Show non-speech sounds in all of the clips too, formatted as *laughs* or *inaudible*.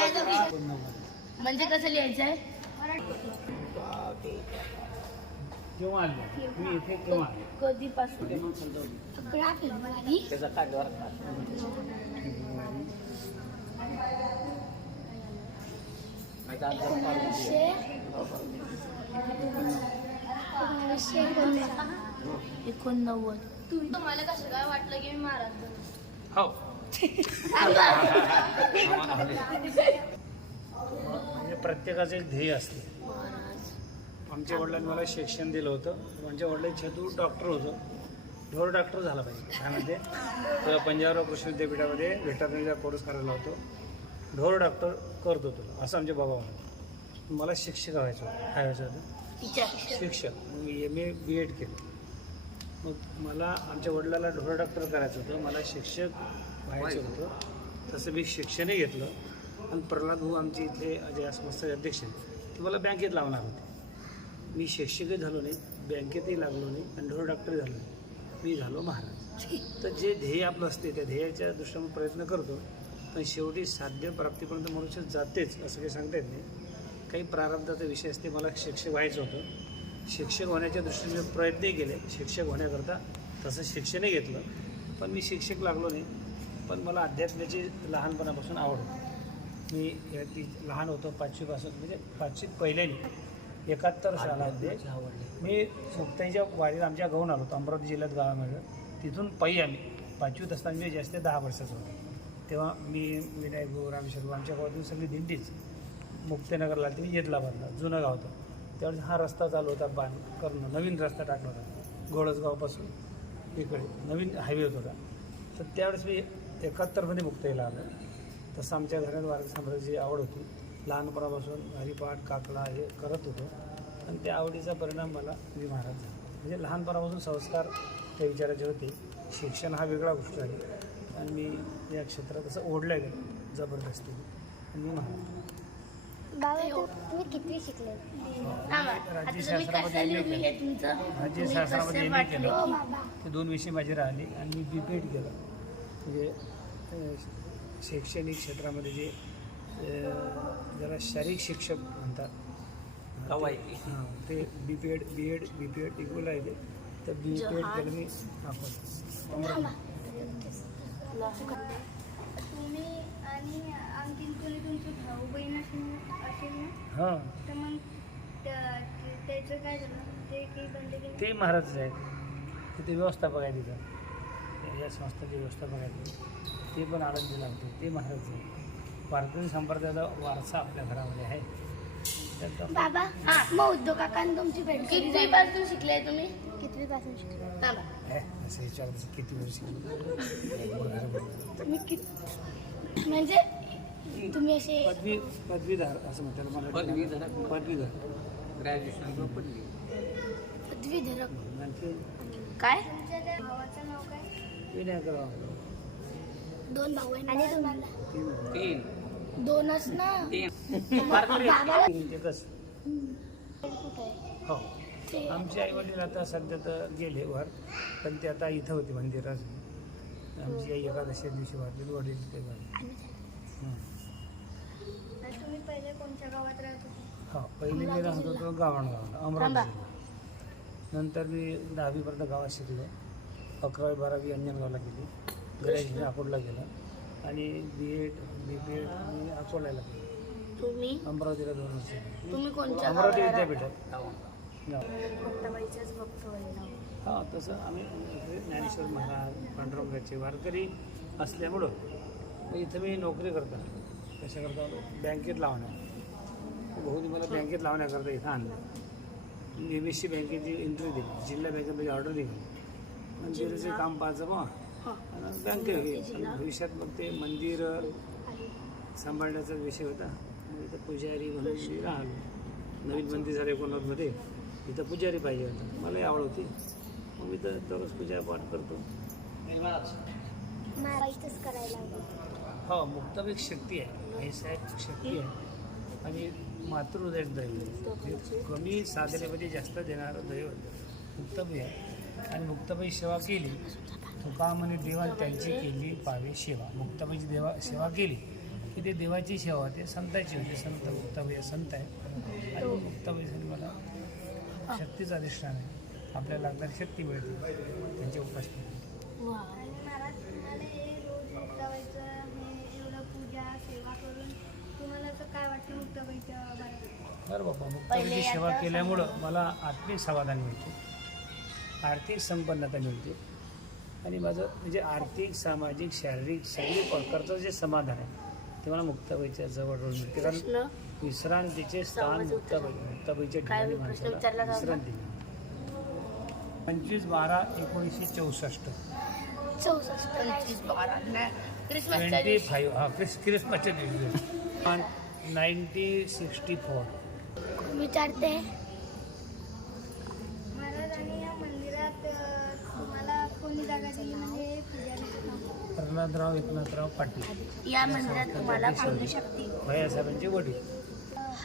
लिहायचं म्हणजे कसं केव्हा आले कधीपासून? अकरा फेब्रुवारी एकोणीसशे एकोणीसशे एकोणनव्वद एकोणनव्वद. तुम्हाला कसं काय वाटलं की मी महाराज? हो. म्हणजे प्रत्येकाचं एक ध्येय असते. आमच्या वडिलांनी मला शिक्षण दिलं होतं. आमच्या वडिलांची हेतू डॉक्टर होतो. ढोर डॉक्टर झाला पाहिजे. त्यामध्ये तर पंजाबराव कृषी विद्यापीठामध्ये व्हेटरनरीचा कोर्स करायला होतो. ढोर डॉक्टर करतो तुला असं आमचे बाबा म्हणत मला शिक्षक व्हायचं होतं. काय व्हायचं होतं? शिक्षक. मग मी एम ए बी एड केलं. मग मला आमच्या वडिलाला ढोर डॉक्टर करायचं होतं. मला शिक्षक व्हायचं होतं. तसं मी शिक्षणही घेतलं. आणि प्रल्हाद भाऊ आमचे इथले जे संस्थेचे अध्यक्ष आहेत. ते मला बँकेत लावणार होते. मी शिक्षकही झालो नाही बँकेतही लागलो नाही आणि डॉक्टर डॉक्टरही झालो नाही. मी झालो महाराज. तर जे ध्येय आपलं असते त्या ध्येयाच्या दृष्टीने प्रयत्न करतो. पण शेवटी साध्य प्राप्तीपर्यंत मनुष्य जातेच असं काही सांगता येत नाही. काही प्रारब्धाचा विषय असते मला शिक्षक व्हायचं होतं. शिक्षक होण्याच्या दृष्टीने प्रयत्नही केले. शिक्षक होण्याकरता तसं शिक्षणही घेतलं. पण मी शिक्षक लागलो नाही. पण मला अध्यात्माची लहानपणापासून आवड होती. मी ती लहान होतो पाचवीपासून म्हणजे पाचवीत पहिल्याने एकाहत्तर सालामध्ये मी मुक्ताईच्या वारीत आमच्या गावून आलो होतो अमरावती जिल्ह्यात गावामध्ये. तिथून पायी आम्ही पाचवीत असताना मी जास्त दहा वर्षाचं होतो. तेव्हा मी विनायक भाऊ रामेश्वर आमच्या गावातून सगळी दिंडीच मुक्तीनगरला मी येदलाबादला जुनं गाव होतं. त्यावेळेस हा रस्ता चालू होता बांध करणं नवीन रस्ता टाकला होता गोळसगावपासून इकडे नवीन हायवे होत होता. तर त्यावेळेस मी एकाहत्तरमध्ये मुक्ताईला आलो तसं आमच्या घरात वारक संप्रदायाची आवड होती. लहानपणापासून हरिपाठ काकडा हे करत होतो. आणि त्या आवडीचा परिणाम मला मी महाराज झाला. म्हणजे लहानपणापासून संस्कार त्या विचाराचे होते. शिक्षण हा वेगळा गोष्ट आहे. आणि मी या क्षेत्रात असं ओढलं गेलं जबरदस्तीने आणि मी महाराज. बाबा तू तुम्ही कितवी शिकले? थांबा. आता तुम्ही कसं लिहून हे तुमचं? राज्य तुम्ही शासनामध्ये कसे एम ए? केलं ते दोन विषय माझे राहिले आणि मी बी केलं. म्हणजे शैक्षणिक क्षेत्रामध्ये जे ज्याला शारीरिक शिक्षक म्हणतात. हां ते B P Ed B Ed B P Ed equal आहे ते तर बी पी एड केलं मी आपण तुम्ही आणि आणखीन कोणी तुमचे भाऊ बहीण असेल असेल ना हां. तर मग त्या- ते- त्याचं काय झालं? महाराजच आहेत. तिथे व्यवस्थापक आहे तिथं. या संस्थेचे व्यवस्थापक आहेत ते पण आनंदी लागते ते महाराज भारतीय संप्रदायाचा वारसा आपल्या घरामध्ये आहे. बाबा हा. मग काका तुमची भेट? पासून शिकले तुम्ही? कितवी पासून शिकले. हे, असं विचारतं किती वर्ष तुम्ही कित म्हणजे तुम्ही असे पदवी पदवीधार असं म्हणतात मला पदवीधर. पदवीधार. ग्रॅज्युएशन किंवा पदवी. पदवीधरक. आणखी काय? तुमच्या त्या भावाचं नाव काय? विनायकराव. दोन भाऊ आहेत. आणि तुम्हाला तीन. तीन. *laughs* दोनच ना तीन बाबाला एकच कुठे आहे? हो. ते आमचे आई वडील आता सध्या तर गेले वर पण ते आता इथं होते मंदिरात. आमची आई एकादशी दिवशी वाटली वडील ते वारले. हं. आणि तुम्ही पहिले कोणत्या गावात राहत होते? हो पहिले मी राहत होतो गावण गावाला अमरावती. नंतर मी दहावीपर्यंत गावात शिकलो. अकरावी बारावी अंजनगावला गेली. ग्रॅज्युएशन अकोटला गेलं. आणि बी एड बी बी एड मी अकोल्याला केलं तुम्ही? अमरावतीला दोन वर्ष केली. तुम्ही कोणत्या अमरावती गावाला विद्यापीठात. हा तसं आम्ही इथे ज्ञानेश्वर महाराज पांडुरंगाचे वारकरी असल्यामुळं मग इथं मी नोकरी करता. कशा करता बँकेत लावण्या. बहुधी मला बँकेत लावण्याकरता इथं आणलं. एम एस सी बँकेची एंट्री दिली. जिल्हा बँकेमध्ये ऑर्डर दिली. मंदिराचे काम पाहायचं मग. भविष्यात मग ते मंदिर सांभाळण्याचा विषय होता. मग इथं पुजारी म्हणून मी राहिलो. नवीन मंदिर झालं एकोणनव्वदमध्ये. इथं पुजारी पाहिजे होता. मलाही आवड होती. मग मी तर दररोज पूजा पाठ करतो. हो मुक्तम एक शक्ती आहे. ऐसा एक शक्ती आहे. आणि मातृदय दैव हे कमी साधनेमध्ये जास्त देणारं दैव मुक्तबाई आहे आणि मुक्तबाई सेवा केली. तुका म्हणे देवा त्यांची केली पावे सेवा. मुक्तबाईची देवा सेवा केली. की ते देवाची सेवा ते संतांची होती. संत मुक्ताबाई संत आहे. आणि मुक्ताबाईसाठी मला शक्तीचा अधिष्ठान आहे. आपल्याला लागणारी शक्ती मिळते. त्यांच्या उपासने हे हे बरं बाबा मुक्ताबाईची सेवा केल्यामुळं मला आत्मिक समाधान मिळते. आर्थिक संपन्नता मिळते. आणि माझं म्हणजे आर्थिक सामाजिक शारीरिक सगळी प्रकारचं जे समाधान आहे ते मला मुक्ताबाईच्या जवळ रोज मिळते. कारण विश्रांतीचे स्थान. मुक्ताबाई मुक्ताबाईच्या ठिकाणी माणसाला? विश्रांती. पंचवीस बारा एकोणीसशे चौसष्ट. चौसष्ट. पंचवीस बारा. क्रिसमसच्या ट्वेंटी फाईव्ह. हा क्रिस क्रिसमसच्या दिवशी. Ninety sixty four. विचारते. महाराज आणि या मंदिरात तुम्हाला कोणी जागा दिली म्हणजे प्रल्हादराव एकनाथराव पाटील. या मंदिरात तुम्हाला शक्ती. भैयासाहेबांचे वडील.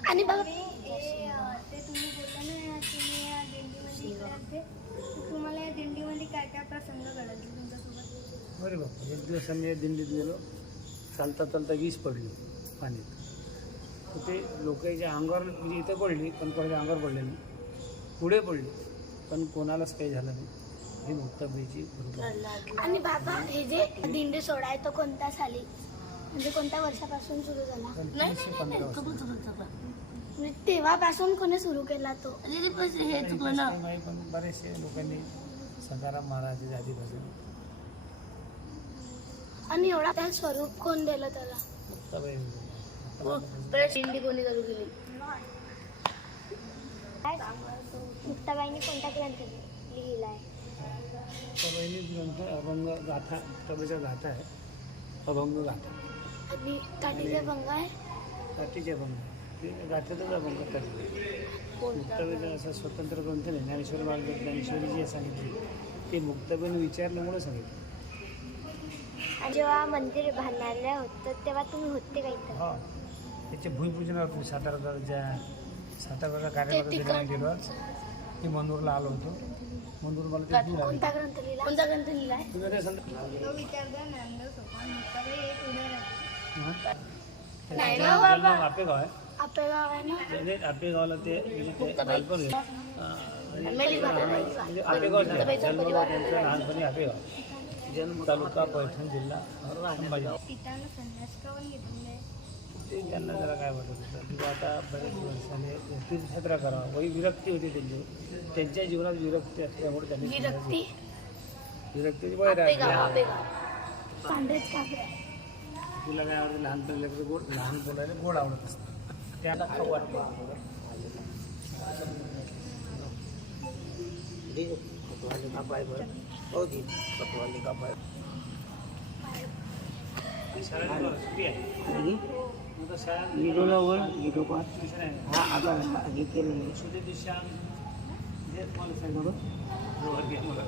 आणि बघा तुम्ही हे, अं, ते तुम्ही बोलला ना तुम्ही या दिंडीमध्ये इकडे आलते. तर तुम्हाला या दिंडीमध्ये काय काय प्रसंग घडले तुमच्यासोबत? बरे बाबा एक दिवस आम्ही या दिंडीत गेलो. चालता चालता वीज पडली पाण्यात. तर ते लोकांच्या अंगावर म्हणजे इथं पडली पण कोणाच्या अंगावर पडले नाही. पुढे पडली पण कोणालाच काही झालं नाही. ही मुक्ताबाईची आहे. आणि बाबा हे जे दिंडी आहे तो कोणत्या साली? म्हणजे कोणत्या वर्षापासून सुरू झाला. म्हणजे तेव्हापासून कोणी सुरू केला तो? हे चुकलं ना. पण बरेचसे लोकांनी सदाराम महाराजाच्या आधीपासून आणि एवढा त्या स्वरूप कोण दिलं त्याला? मुक्ताबाई दिंडी कोणी चालू केली मुक्ताबाईने कोणता ग्रंथ लिहिला आहे मुक्ताबाईनी ग्रंथ अभंग गाथा मुक्ताबाईचा गाथा आहे अभंग गाथा आणि काठीचे भंग आहे गाठीचे अभंग ते गाथ्यातच अभंग करतात मुक्ताबाईचा असा स्वतंत्र ग्रंथ नाही ज्ञानेश्वर मार्ग ज्ञानेश्वरी जे सांगितले ते मुक्ताबाईने विचारल्यामुळे सांगितलं जेव्हा मंदिर बांधायला होतं तेव्हा तुम्ही होते का इथं हा त्याचे भूमिपूजनावर तुम्ही सातारच्या सातारचा कार्यक्रम ते दिला की मंदूरला आलो होतो. मंदूर मला ते दिलं कोणता ग्रंथ लिहिला? कोणता ग्रंथ तुम्ही ते? नाही ना बाबा. जन्म आपेगाव आहे. आपेगाव आहे ना? म्हणजे आपेगावला ते म्हणजे ते बालपण आहे. अं, म्हणजे आहे. जन्म त्यांचं लहानपणी आपेगाव जन्म तालुका पैठण जिल्हा पितानं संन्यास काऊन घेतलेला आहे. ते त्यांना जरा काय वाटत होतं? की बा आता बरेच वर्षाने तीर्थयात्रा करावा. वही विरक्ती होती त्यांची. त्यांच्या जीवनात विरक्ती असल्यामुळे त्यांनी विरक्ती? विरक्तीची कांद्रे तुला काय आवडतं? लहानपणी लेकरं गोड लहान बोलायला गोड आवडत असतं. त्याला खाऊ वाटतं. सुट्टी आहे आता शाळा ट्युशन आहे. सुट्टी दिवशी आम्ही- जे तुम्हाला सांगतो जवळ घे मला.